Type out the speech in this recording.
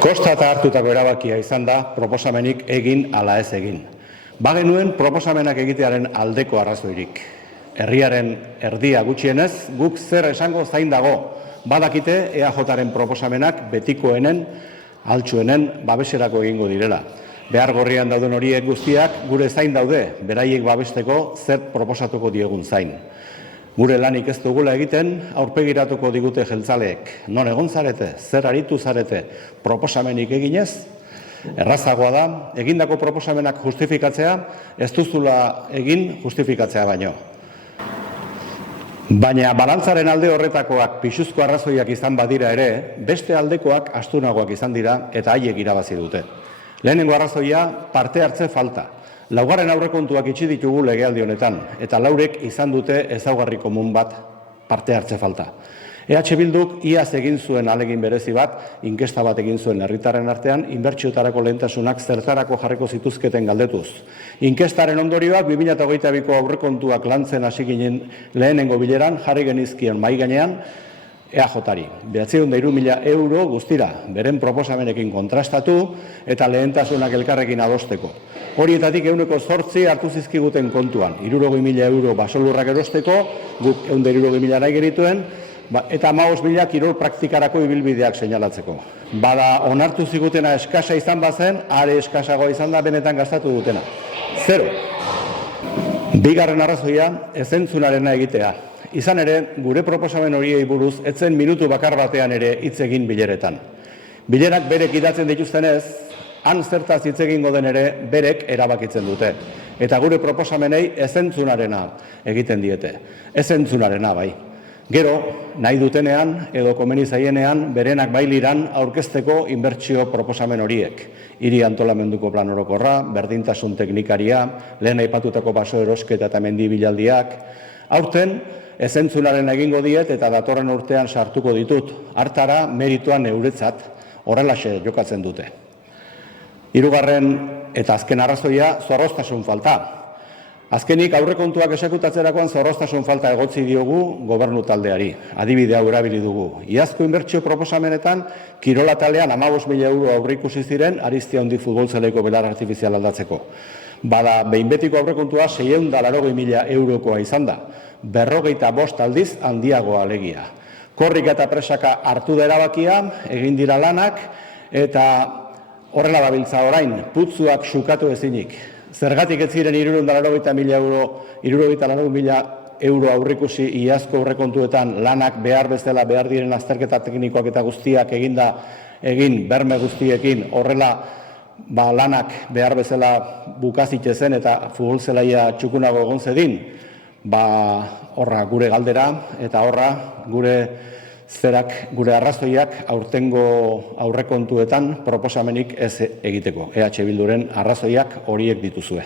Kosta eta hartutako erabakia izan da proposamenik egin ala ez egin. Bagenuen proposamenak egitearen aldeko arrazoirik. Herriaren erdia gutxienez, guk zer esango zain dago, badakite EAJaren proposamenak betikoenen, altsuenen babeserako egingo direla. Behar gorrian dauden horiek guztiak gure zain daude, beraiek babesteko zer proposatuko diegun zain. Gure lanik ez dugula egiten, aurpegiratuko digute jeltzaleek. Non egon zarete, zer aritu zarete, proposamenik eginez? Errazagoa da, egindako proposamenak justifikatzea, ez duzula egin justifikatzea baino. Baina balantzaren alde horretakoak pisuzko arrazoiak izan badira ere, beste aldekoak astunagoak izan dira eta haiek irabazi dute. Lehenengo arrazoia parte hartze falta. Laugarren aurrekontuak itxi ditugu legealdi honetan, eta laurek izan dute ezaugarri komun bat parte hartze falta. EH Bilduk iaz egin zuen alegin berezi bat, inkesta bat egin zuen herritarren artean, inbertsioetarako lehentasunak zertarako jarriko zituzketen galdetuz. Inkestaren ondorioak 2022ko aurrekontuak lantzen hasi ginen lehenengo bileran jarri genizkion mahai gainean EAJari. 903.000 euro guztira, beren proposamenekin kontrastatu eta lehentasunak elkarrekin adosteko. Horietatik 8% hartu zizkiguten kontuan, 60.000 euro basolurrak erosteko, guk 160.000 nahi genituen, eta 15.000 kirol praktikarako ibilbideak seinalatzeko. Bada onartu zigutena eskasa izan bazen, are eskasagoa izan da benetan gastatu dutena. 0. Bigarren arrazoia, ezentzunarena egitea. Izan ere, gure proposamen horiei buruz, etzen minutu bakar batean ere hitz egin bileretan. Bilerak berek idatzen dituztenez, han zertaz hitz egingo den ere berek erabakitzen dute. Eta gure proposamenei ezentzunarena egiten diete. Ezentzunarena bai. Gero, nahi dutenean edo komeni zaienean berenak bailiran aurkezteko inbertsio proposamen horiek. Hiri antolamenduko plan orokorra, berdintasun teknikaria, lehen aipatutako baso erosketa eta mendibilaldiak. Aurten, ezentzunaren egingo diet eta datorren urtean sartuko ditut. Hartara merituan neuretzat horrelaxe jokatzen dute. Hirugarren eta azken arrazoia zorroztasun falta. Azkenik aurrekontuak esekutatzeerakoan zorroztasun falta egotzi diogu gobernu taldeari. Adibide hau erabili dugu. Iazko inbertsio proposamenetan kirola taldean 15.000 euro aurreikusi ziren Ariztia Handi futbolzaleko belar artifizial aldatzeko. Bada behin betiko aurrekontua 680.000 eurokoa izan da. 45 aldiz handiagoa alegia. Korrika eta presaka hartu da erabakia, egin dira lanak eta horrela dabiltza orain, putzuak xukatu ezinik. Zergatik ez ziren 680.000 euro aurrikusi iazko aurrekontuetan lanak behar bezala behar diren azterketa teknikoak eta guztiak egin berme guztiekin horrela lanak behar bezala bukazitze zen eta futbolzelaia txukunago egon zedin, horra gure galdera eta horra gure arrazoiak aurtengo aurrekontuetan proposamenik ez egiteko. EH Bilduren arrazoiak horiek dituzue.